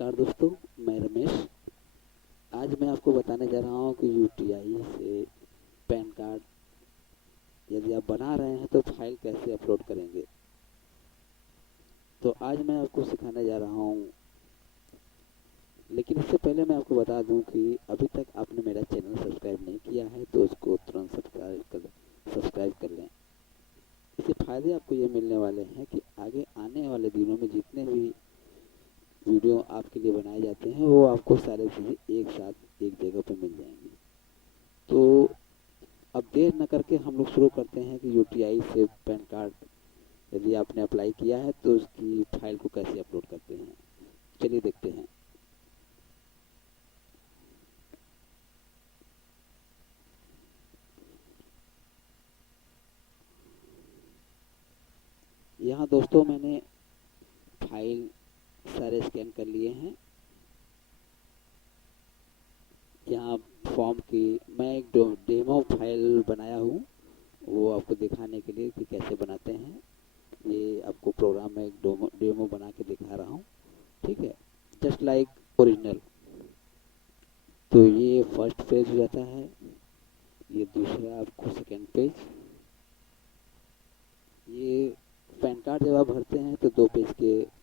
नमस्कार दोस्तों, मैं रमेश। आज मैं आपको बताने जा रहा हूँ कि यूटीआई से पैन कार्ड यदि आप बना रहे हैं तो फाइल कैसे अपलोड करेंगे। तो आज मैं आपको सिखाने जा रहा हूँ, लेकिन इससे पहले मैं आपको बता दूं कि अभी तक आपने मेरा चैनल सब्सक्राइब नहीं किया है तो उसको तुरंत सब्सक्राइब कर लें। इससे फ़ायदे आपको ये मिलने वाले हैं कि आगे आने वाले दिनों में जितने भी वीडियो आपके लिए बनाए जाते हैं वो आपको सारी चीज़ें एक साथ एक जगह पर मिल जाएंगी। तो अब देर न करके हम लोग शुरू करते हैं कि यूटीआई से पैन कार्ड यदि आपने अप्लाई किया है तो उसकी फाइल को कैसे अपलोड करते हैं। चलिए देखते हैं। यहाँ दोस्तों मैंने फाइल सारे स्कैन कर लिए हैं। यहाँ फॉर्म की मैं एक डेमो फाइल बनाया हूँ, वो आपको दिखाने के लिए कि कैसे बनाते हैं। ये आपको प्रोग्राम में एक डेमो बना के दिखा रहा हूँ, ठीक है, जस्ट लाइक ओरिजिनल। तो ये फर्स्ट पेज हो जाता है, ये दूसरा आपको सेकेंड पेज। ये पैन कार्ड जब आप भरते हैं तो 2 पेज के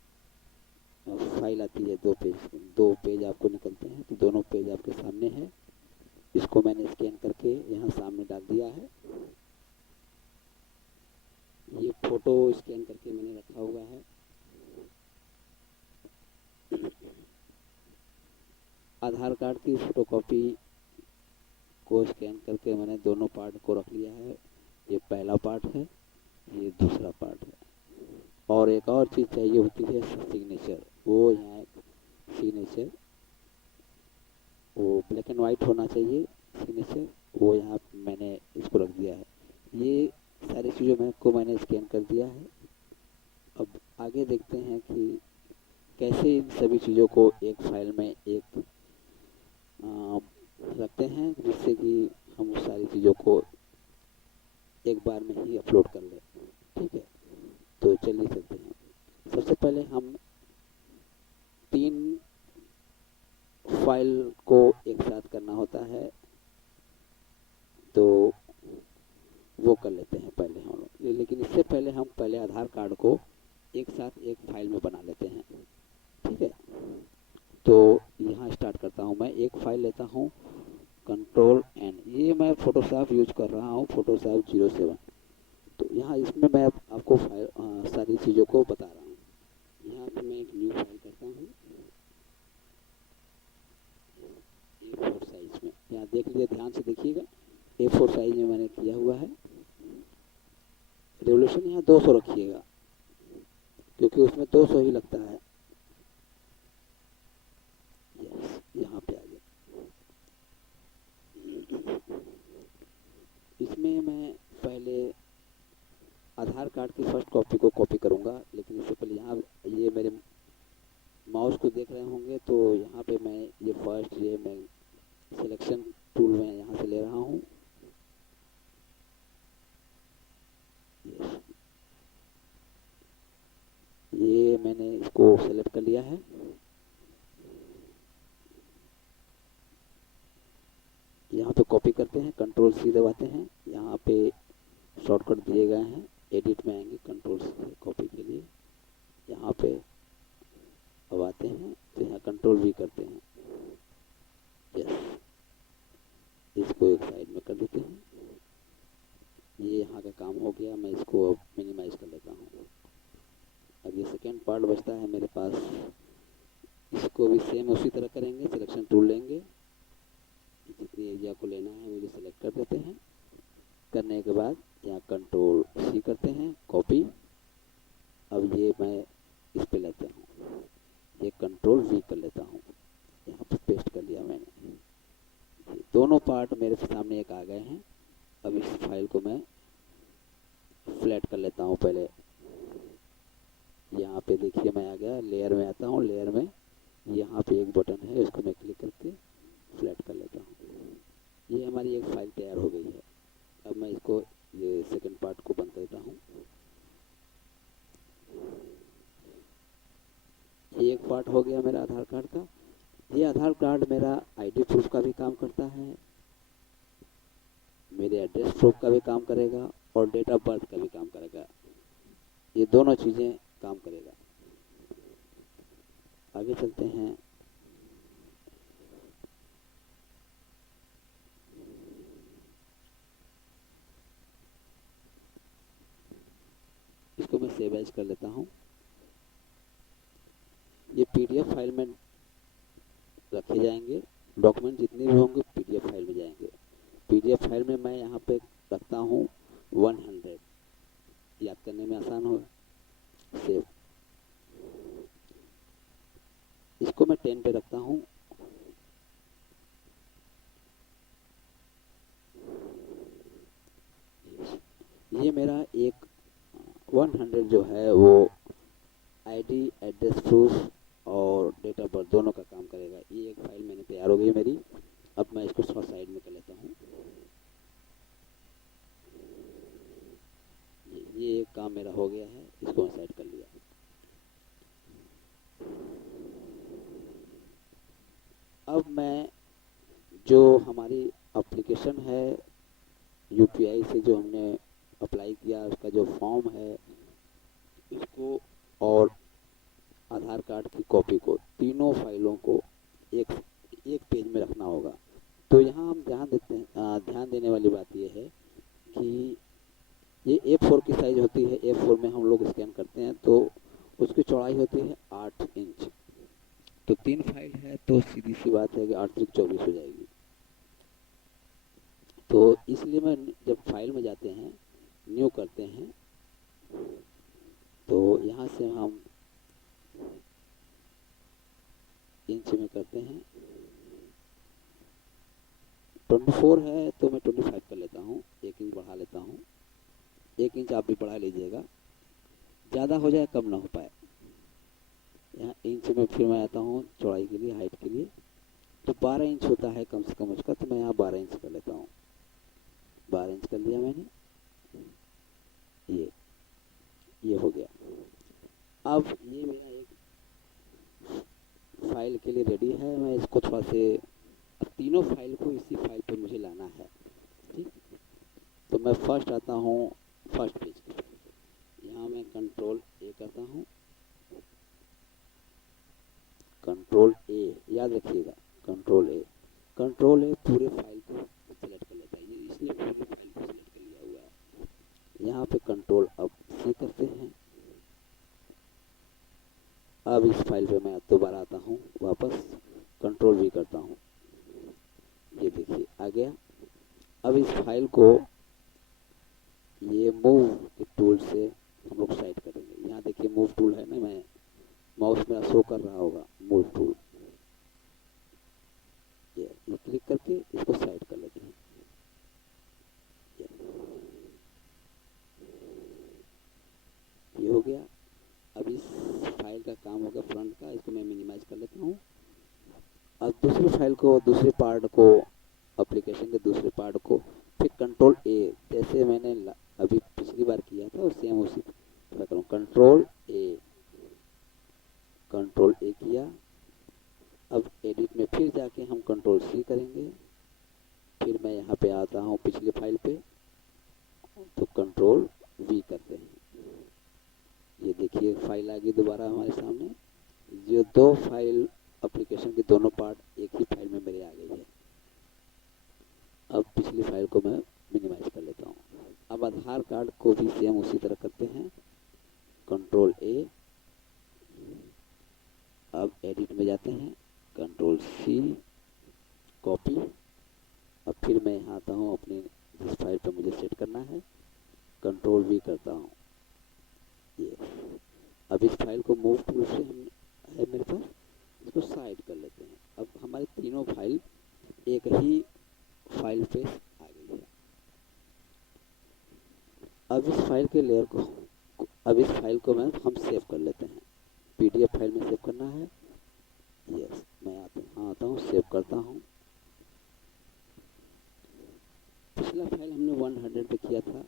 फाइल आती है, 2 पेज आपको निकलते हैं, तो दोनों पेज आपके सामने है। इसको मैंने स्कैन करके यहाँ सामने डाल दिया है। ये फोटो स्कैन करके मैंने रखा हुआ है। आधार कार्ड की फोटोकॉपी को स्कैन करके मैंने दोनों पार्ट को रख लिया है। ये पहला पार्ट है, ये दूसरा पार्ट है। और एक और चीज़ चाहिए होती है सिग्नेचर, वो यहाँ सिग्नेचर वो ब्लैक एंड वाइट होना चाहिए सिग्नेचर, वो यहाँ मैंने इसको रख दिया है। ये सारी चीज़ों को मैंने स्कैन कर दिया है। अब आगे देखते हैं कि कैसे इन सभी चीज़ों को एक फाइल में एक रखते हैं, जिससे कि हम उस सारी चीज़ों को एक बार में ही अपलोड कर लें। ठीक है, तो चलिए चलते हैं। सबसे पहले हम 3 फाइल को एक साथ करना होता है, तो वो कर लेते हैं पहले हम लोग। लेकिन इससे पहले हम पहले आधार कार्ड को एक साथ एक फाइल में बना लेते हैं। ठीक है, तो यहाँ स्टार्ट करता हूँ। मैं एक फाइल लेता हूँ, Ctrl+N। ये मैं फोटोशॉप यूज कर रहा हूँ, फोटोशॉप 07। तो यहाँ इसमें मैं आपको फाइल सारी चीज़ों को बता रहा हूँ। यहाँ पे मैं एक न्यू फाइल करता हूँ A4 साइज में। यहाँ देख लीजिए, ध्यान से देखिएगा, A4 साइज में मैंने किया हुआ है। रेजोल्यूशन यहाँ 200 रखिएगा, क्योंकि उसमें 200 ही लगता है। यस, यहाँ पे आ गया। इसमें मैं पहले आधार कार्ड की फर्स्ट कॉपी को कॉपी करूँगा, लेकिन इससे पहले यहाँ ये मेरे माउस को देख रहे होंगे, तो यहाँ पे मैं ये फर्स्ट ये मैं सिलेक्शन टूल में यहाँ से ले रहा हूँ। ये मैंने इसको सेलेक्ट कर लिया है। यहाँ पे कॉपी करते हैं, Ctrl+C दबाते हैं। यहाँ पे शॉर्टकट दिए गए हैं, एडिट में आएंगे Ctrl+C कॉपी के लिए। यहाँ पे अब आते हैं तो यहाँ Ctrl+V करते हैं। यस, इसको एक साइड में कर देते हैं। ये यहाँ का काम हो गया, मैं इसको अब मिनिमाइज कर लेता हूँ। अब ये सेकेंड पार्ट बचता है मेरे पास, इसको भी सेम उसी तरह करेंगे। सिलेक्शन टूल लेंगे, जितनी एरिया को लेना है मुझे सेलेक्ट कर देते हैं। करने के बाद यहाँ Ctrl+C करते हैं, कॉपी। अब ये मैं इस पे लेता हूँ, ये Ctrl+V कर लेता हूँ, यहाँ पे पेस्ट कर लिया मैंने। दोनों पार्ट मेरे सामने एक आ गए हैं। अब इस फाइल को मैं फ्लैट कर लेता हूँ पहले। यहाँ पे देखिए मैं आ गया, लेयर में आता हूँ। लेयर में यहाँ पे एक बटन है, इसको मैं क्लिक करके फ्लैट कर लेता हूँ। ये हमारी एक फाइल तैयार हो गई है। अब मैं इसको ये सेकंड पार्ट को बंद करता हूँ। एक पार्ट हो गया मेरा आधार कार्ड का। ये आधार कार्ड मेरा आईडी प्रूफ का भी काम करता है, मेरे एड्रेस प्रूफ का भी काम करेगा और डेट ऑफ बर्थ का भी काम करेगा। ये दोनों चीज़ें काम करेगा। आगे चलते हैं। इसको मैं सेव एज कर लेता हूँ। ये पीडीएफ फाइल में रखे जाएंगे, डॉक्यूमेंट जितने भी होंगे पीडीएफ फाइल में जाएंगे। पीडीएफ फाइल में मैं यहाँ पे रखता हूँ 100, याद करने में आसान हो। सेव, इसको मैं 10 पे रखता हूँ। ये मेरा एक 100 जो है वो आईडी, एड्रेस प्रूफ और डेट ऑफ बर्थ दोनों का काम करेगा। ये एक फाइल मैंने तैयार हो गई मेरी। अब मैं इसको थोड़ा साइड में कर लेता हूँ। ये एक काम मेरा हो गया है, इसको मैं साइड कर लिया। अब मैं जो हमारी एप्लीकेशन है यूपीआई से जो हमने अप्लाई किया, उसका जो फॉर्म है, इसको और आधार कार्ड की कॉपी को, तीनों फाइलों को एक पेज में रखना होगा। तो यहाँ हम ध्यान देने वाली बात यह है कि ये A4 की साइज होती है। A4 में हम लोग स्कैन करते हैं तो उसकी चौड़ाई होती है 8 इंच। तो 3 फाइल है तो सीधी सी बात है कि 8 त्रिक 24 हो जाएगी। तो इसलिए मैं जब फाइल में जाते हैं, न्यू करते हैं, तो यहाँ से हम इंच में करते हैं। 24 है तो मैं 25 कर लेता हूँ, 1 इंच बढ़ा लेता हूँ। 1 इंच आप भी बढ़ा लीजिएगा, ज़्यादा हो जाए कम ना हो पाए। यहाँ इंच में फिर मैं आता हूँ चौड़ाई के लिए, हाइट के लिए। तो 12 इंच होता है कम से कम उसका, तो मैं यहाँ 12 इंच कर लेता हूँ। 12 इंच कर लिया मैंने। ये हो गया। अब ये मेरा एक फाइल के लिए रेडी है। मैं इसको थोड़ा से, अब तीनों फाइल को इसी फाइल पे मुझे लाना है, ठीक। तो मैं फर्स्ट आता हूँ फर्स्ट पेज की फाइल पे। यहाँ मैं कंट्रोल ए करता हूँ, कंट्रोल ए, याद रखिएगा कंट्रोल ए। कंट्रोल ए पूरे फाइल को सिलेक्ट कर लेता है, इसलिए पूरी फाइल को सिलेक्ट कर लिया हुआ है। यहाँ पे कंट्रोल अब सी करते हैं। अब इस फाइल पे मैं दोबारा आता हूँ वापस, कंट्रोल वी करता हूँ। ये देखिए आ गया। अब इस फाइल को ये मूव के टूल से हम लोग साइड करेंगे। यहाँ देखिए मूव टूल है ना, मैं माउस मेरा शो कर रहा होगा, मूव टूल। ये क्लिक करके इसको साइड कर लेते हैं। ये हो गया। अब इस फाइल का काम हो गया फ्रंट का, इसको मैं मिनिमाइज कर लेता हूँ। अब दूसरी फाइल को, दूसरे पार्ट को, एप्लीकेशन के दूसरे पार्ट को फिर कंट्रोल ए, जैसे मैंने अभी पिछली बार किया था और सेम उसी तरह करूँ। कंट्रोल ए किया। अब एडिट में फिर जाके हम कंट्रोल सी करेंगे। फिर मैं यहाँ पे आता हूँ पिछली फाइल पे, तो कंट्रोल वी करते हैं। ये देखिए फाइल आ गई दोबारा हमारे सामने। जो 2 फाइल एप्लीकेशन के दोनों पार्ट एक ही फाइल में मेरे आ गई है। अब पिछली फाइल को मैं मिनिमाइज कर लेता हूँ। अब आधार कार्ड को भी सेम उसी तरह करते हैं, कंट्रोल ए। अब एडिट में जाते हैं, कंट्रोल सी, कॉपी। अब फिर मैं यहाँ आता हूँ अपनी जिस फाइल पे मुझे सेट करना है, कंट्रोल वी करता हूँ। ये अब इस फाइल को मूव टूल से हम है मेरे पास, इसको साइड कर लेते हैं। अब हमारी तीनों फाइल एक ही फाइल पे आ गई है। अब इस फाइल के लेयर को, अब इस फाइल को मैं हम सेव कर लेते हैं। पीडीएफ फाइल में सेव करना है। यस, मैं आता हूँ सेव करता हूँ। पिछला फाइल हमने 100 पे किया था,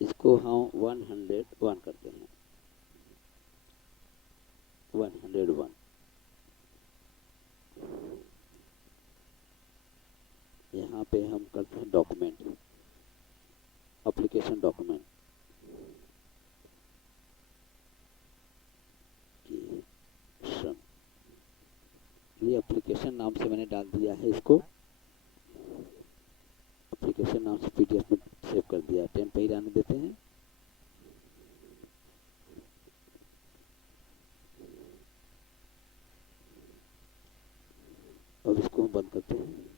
इसको हम 101 करते हैं। 1 पे हम करते हैं डॉक्यूमेंट, एप्लीकेशन डॉक्यूमेंट। ये एप्लीकेशन नाम से मैंने डाल दिया है इसको, एप्लीकेशन नाम से पीडीएफ में सेव कर दिया। टेम्पलेट आने देते हैं। अब इसको हम बंद करते हैं।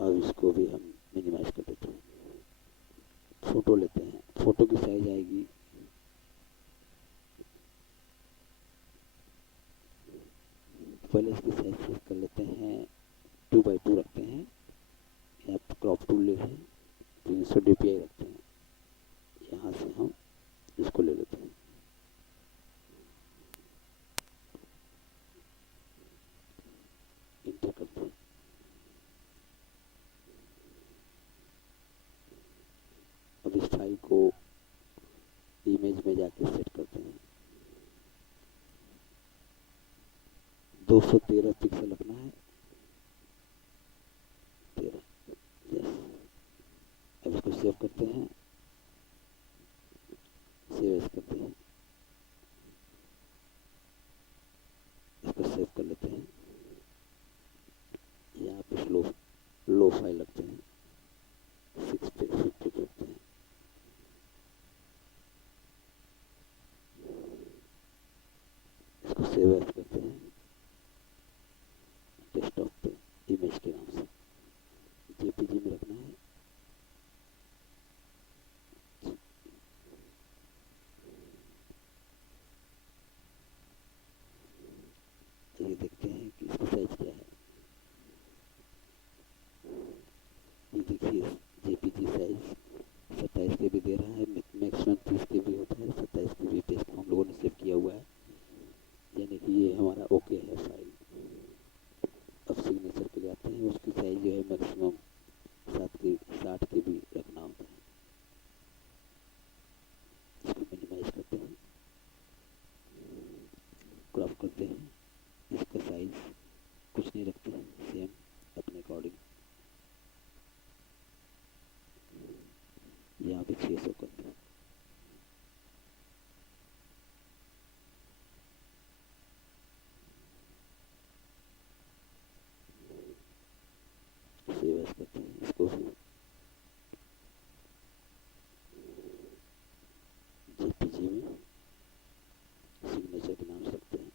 अब इसको भी हम मिनिमाइज कर देते हैं। फोटो लेते हैं, फोटो की साइज आएगी पहले इसकी साइज चेक कर लेते हैं, 2x2 रखते हैं, यहाँ पर क्रॉप टूल ले हैं, 300 dpi रखते हैं। यहाँ से हम इसको ले लेते हैं, इंटर करते हैं। अब इस फाइल को इमेज में जाके सेट करते हैं। 213 पिक्सल रखना है, 13, यस। अब इसको सेव करते हैं, सेव एज करते हैं, इसको सेव कर लेते हैं। यहाँ पे लो फाइल रखते हैं, 6 पे 50 पे रखते हैं। इसको सेव एज करते हैं डेस्कटॉप पे इमेज के नाम से, जेपीजी में रखना है। ये देखते हैं कि इसकी साइज क्या है। ये देखिए जेपीजी साइज 27 के भी दे रहा है, मैक्सिमम 30 के भी होता है, 27 के भी टेस्ट हम लोगों ने सेव किया हुआ है, यानी कि ये हमारा ओके है फाइल। अब सिग्नेचर पे जाते हैं, उसकी साइज जो है मैक्सिमम 60 के भी रखना होता है। इसको मिनिमाइज करते हैं, क्रॉप करते हैं, इसका साइज कुछ नहीं रखते हैं, सेम अपने अकॉर्डिंग। यहाँ पे 600 करते हैं। सेव एज करते हैं, इसको भी जेपीजी में सिग्नेचर के नाम से रखते हैं।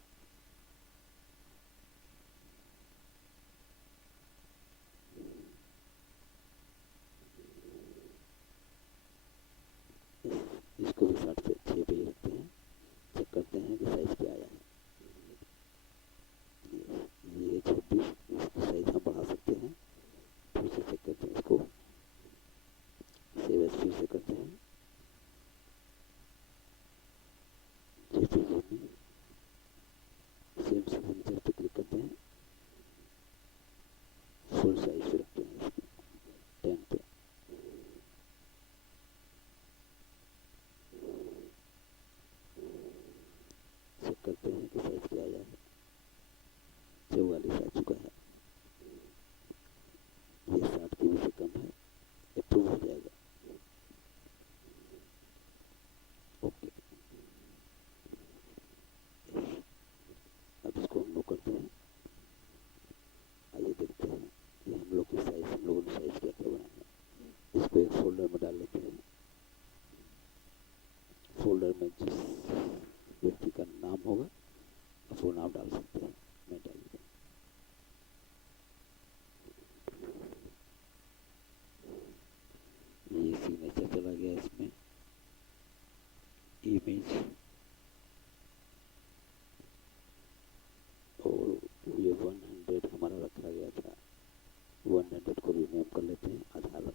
इसको भी 60 पे 6 पे ही रखते हैं। चेक करते हैं कि साइज क्या आया है। ये 26, इसकी साइज हम बढ़ा सकते हैं। फिर से चेक करते हैं, इसको सेव एज फिर से करते हैं, जेपीजी में सेम सिग्नेचर पे क्लिक करते हैं, फुल साइज पे रखते हैं इसकी 10 पे। चेक करते हैं कि साइज क्या आया है, 44 आ चुका है। ये 60 के भी से कम है, अप्रूव हो जाएगा। ओके, अब इसको हम लोग करते हैं। आइए देखते हैं कि हम लोग की साइज, हम लोगों ने साइज क्या क्या बनाया है। इसको एक फोल्डर में डाल लेते हैं। फोल्डर में जिस व्यक्ति का नाम होगा वो नाम डाल सकते हैं, मैं डाल दूँगा। ये सिग्नेचर चला गया इसमें, इमेज, और ये 100 हमारा रखा गया था, 100 को रिमूव कर लेते हैं। आधार